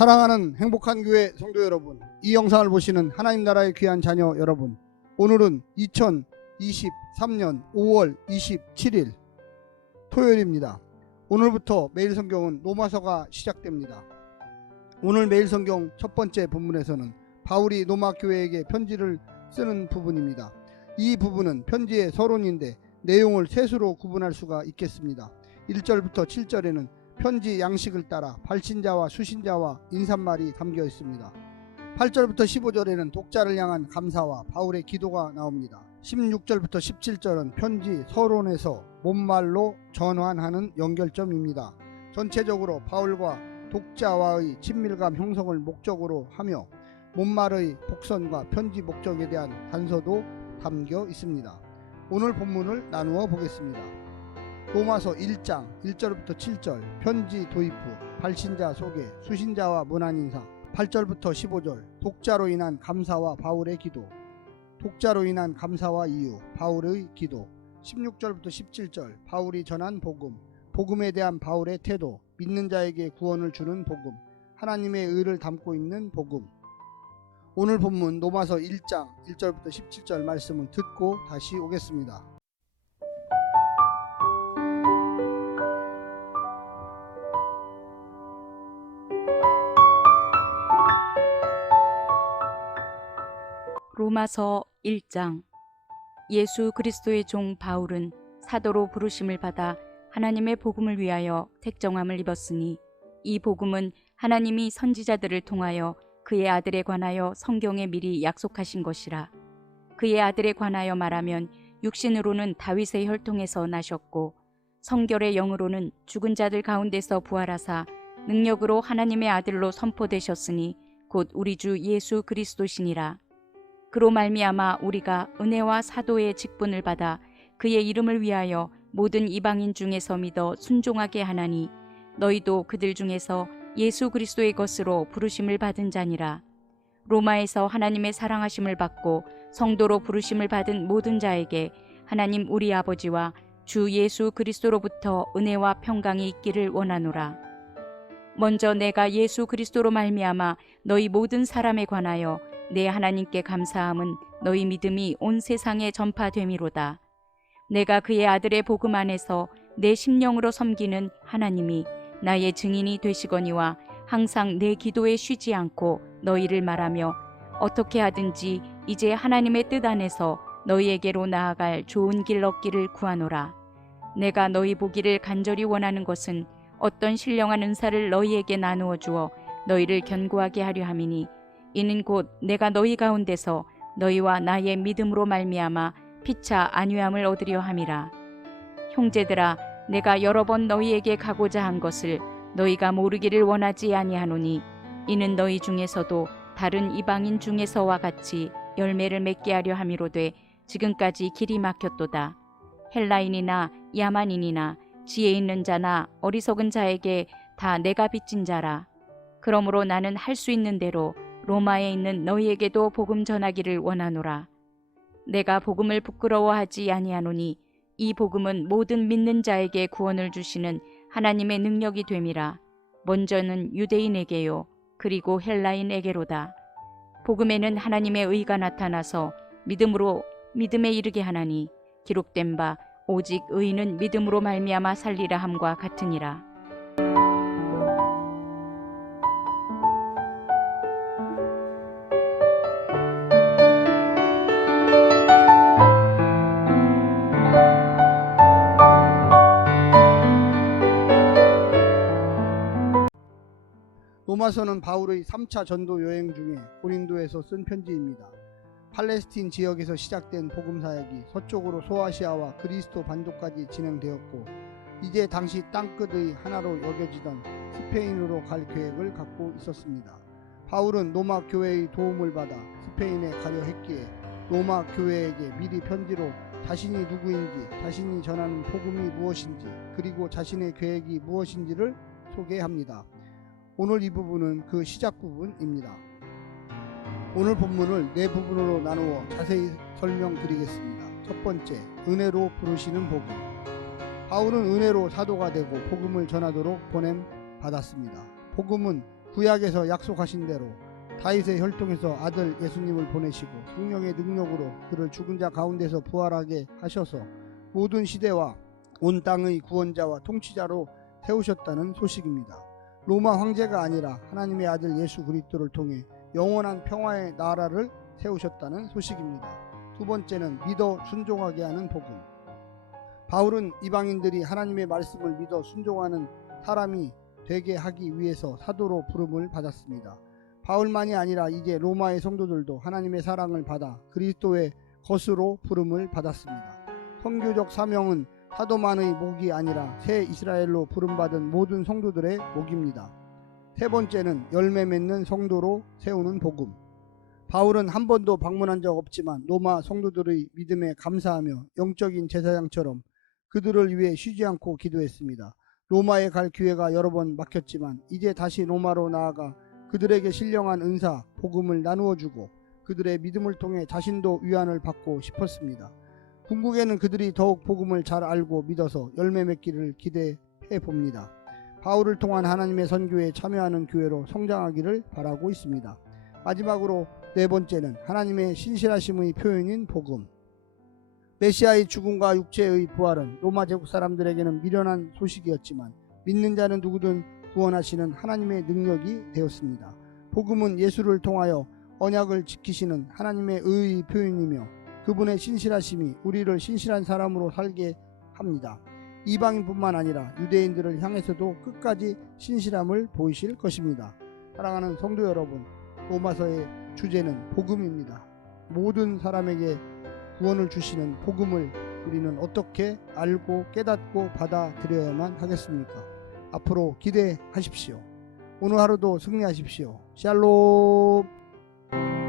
사랑하는 행복한 교회 성도 여러분, 이 영상을 보시는 하나님 나라의 귀한 자녀 여러분, 오늘은 2023년 5월 27일 토요일입니다. 오늘부터 매일 성경은 로마서가 시작됩니다. 오늘 매일 성경 첫 번째 본문에서는 바울이 로마 교회에게 편지를 쓰는 부분입니다. 이 부분은 편지의 서론인데 내용을 셋으로 구분할 수가 있겠습니다. 1절부터 7절에는 편지 양식을 따라 발신자와 수신자와 인사말이 담겨 있습니다. 8절부터 15절에는 독자를 향한 감사와 바울의 기도가 나옵니다. 16절부터 17절은 편지 서론에서 본말로 전환하는 연결점입니다. 전체적으로 바울과 독자와의 친밀감 형성을 목적으로 하며 본말의 복선과 편지 목적에 대한 단서도 담겨 있습니다. 오늘 본문을 나누어 보겠습니다. 로마서 1장 1절부터 7절 편지 도입 후 발신자 소개, 수신자와 문안 인사. 8절부터 15절 독자로 인한 감사와 바울의 기도, 독자로 인한 감사와 이유, 바울의 기도. 16절부터 17절 바울이 전한 복음, 복음에 대한 바울의 태도, 믿는 자에게 구원을 주는 복음, 하나님의 의를 담고 있는 복음. 오늘 본문 로마서 1장 1절부터 17절 말씀은 듣고 다시 오겠습니다. 로마서 1장. 예수 그리스도의 종 바울은 사도로 부르심을 받아 하나님의 복음을 위하여 택정함을 입었으니 이 복음은 하나님이 선지자들을 통하여 그의 아들에 관하여 성경에 미리 약속하신 것이라. 그의 아들에 관하여 말하면 육신으로는 다윗의 혈통에서 나셨고 성결의 영으로는 죽은 자들 가운데서 부활하사 능력으로 하나님의 아들로 선포되셨으니 곧 우리 주 예수 그리스도시니라. 그로 말미암아 우리가 은혜와 사도의 직분을 받아 그의 이름을 위하여 모든 이방인 중에서 믿어 순종하게 하나니 너희도 그들 중에서 예수 그리스도의 것으로 부르심을 받은 자니라. 로마에서 하나님의 사랑하심을 받고 성도로 부르심을 받은 모든 자에게 하나님 우리 아버지와 주 예수 그리스도로부터 은혜와 평강이 있기를 원하노라. 먼저 내가 예수 그리스도로 말미암아 너희 모든 사람에 관하여 내 하나님께 감사함은 너희 믿음이 온 세상에 전파됨이로다. 내가 그의 아들의 복음 안에서 내 심령으로 섬기는 하나님이 나의 증인이 되시거니와 항상 내 기도에 쉬지 않고 너희를 말하며 어떻게 하든지 이제 하나님의 뜻 안에서 너희에게로 나아갈 좋은 길 얻기를 구하노라. 내가 너희 보기를 간절히 원하는 것은 어떤 신령한 은사를 너희에게 나누어 주어 너희를 견고하게 하려 함이니 이는 곧 내가 너희 가운데서 너희와 나의 믿음으로 말미암아 피차 안위함을 얻으려 함이라. 형제들아, 내가 여러 번 너희에게 가고자 한 것을 너희가 모르기를 원하지 아니하노니 이는 너희 중에서도 다른 이방인 중에서와 같이 열매를 맺게 하려 함이로되 지금까지 길이 막혔도다. 헬라인이나 야만인이나 지혜 있는 자나 어리석은 자에게 다 내가 빚진 자라. 그러므로 나는 할 수 있는 대로 로마에 있는 너희에게도 복음 전하기를 원하노라. 내가 복음을 부끄러워하지 아니하노니 이 복음은 모든 믿는 자에게 구원을 주시는 하나님의 능력이 됨이라. 먼저는 유대인에게요 그리고 헬라인에게로다. 복음에는 하나님의 의가 나타나서 믿음으로 믿음에 이르게 하나니 기록된 바 오직 의인은 믿음으로 말미암아 살리라 함과 같으니라. 로마서는 바울의 3차 전도 여행 중에 고린도에서 쓴 편지입니다. 팔레스틴 지역에서 시작된 복음 사역이 서쪽으로 소아시아와 그리스도 반도까지 진행되었고 이제 당시 땅끝의 하나로 여겨지던 스페인으로 갈 계획을 갖고 있었습니다. 바울은 로마 교회의 도움을 받아 스페인에 가려 했기에 로마 교회에게 미리 편지로 자신이 누구인지, 자신이 전하는 복음이 무엇인지, 그리고 자신의 계획이 무엇인지를 소개합니다. 오늘 이 부분은 그 시작 부분입니다. 오늘 본문을 네 부분으로 나누어 자세히 설명드리겠습니다. 첫 번째, 은혜로 부르시는 복음. 바울은 은혜로 사도가 되고 복음을 전하도록 보냄 받았습니다. 복음은 구약에서 약속하신 대로 다윗의 혈통에서 아들 예수님을 보내시고 성령의 능력으로 그를 죽은 자 가운데서 부활하게 하셔서 모든 시대와 온 땅의 구원자와 통치자로 세우셨다는 소식입니다. 로마 황제가 아니라 하나님의 아들 예수 그리스도를 통해 영원한 평화의 나라를 세우셨다는 소식입니다. 두 번째는 믿어 순종하게 하는 복음. 바울은 이방인들이 하나님의 말씀을 믿어 순종하는 사람이 되게 하기 위해서 사도로 부름을 받았습니다. 바울만이 아니라 이제 로마의 성도들도 하나님의 사랑을 받아 그리스도의 것으로 부름을 받았습니다. 선교적 사명은 사도만의 목이 아니라 새 이스라엘로 부름받은 모든 성도들의 목입니다. 세 번째는 열매 맺는 성도로 세우는 복음. 바울은 한 번도 방문한 적 없지만 로마 성도들의 믿음에 감사하며 영적인 제사장처럼 그들을 위해 쉬지 않고 기도했습니다. 로마에 갈 기회가 여러 번 막혔지만 이제 다시 로마로 나아가 그들에게 신령한 은사, 복음을 나누어 주고 그들의 믿음을 통해 자신도 위안을 받고 싶었습니다. 궁극에는 그들이 더욱 복음을 잘 알고 믿어서 열매 맺기를 기대해 봅니다. 바울을 통한 하나님의 선교에 참여하는 교회로 성장하기를 바라고 있습니다. 마지막으로 네 번째는 하나님의 신실하심의 표현인 복음. 메시아의 죽음과 육체의 부활은 로마 제국 사람들에게는 미련한 소식이었지만 믿는 자는 누구든 구원하시는 하나님의 능력이 되었습니다. 복음은 예수를 통하여 언약을 지키시는 하나님의 의의 표현이며 그분의 신실하심이 우리를 신실한 사람으로 살게 합니다. 이방인뿐만 아니라 유대인들을 향해서도 끝까지 신실함을 보이실 것입니다. 사랑하는 성도 여러분, 로마서의 주제는 복음입니다. 모든 사람에게 구원을 주시는 복음을 우리는 어떻게 알고 깨닫고 받아들여야만 하겠습니까? 앞으로 기대하십시오. 오늘 하루도 승리하십시오. 샬롬.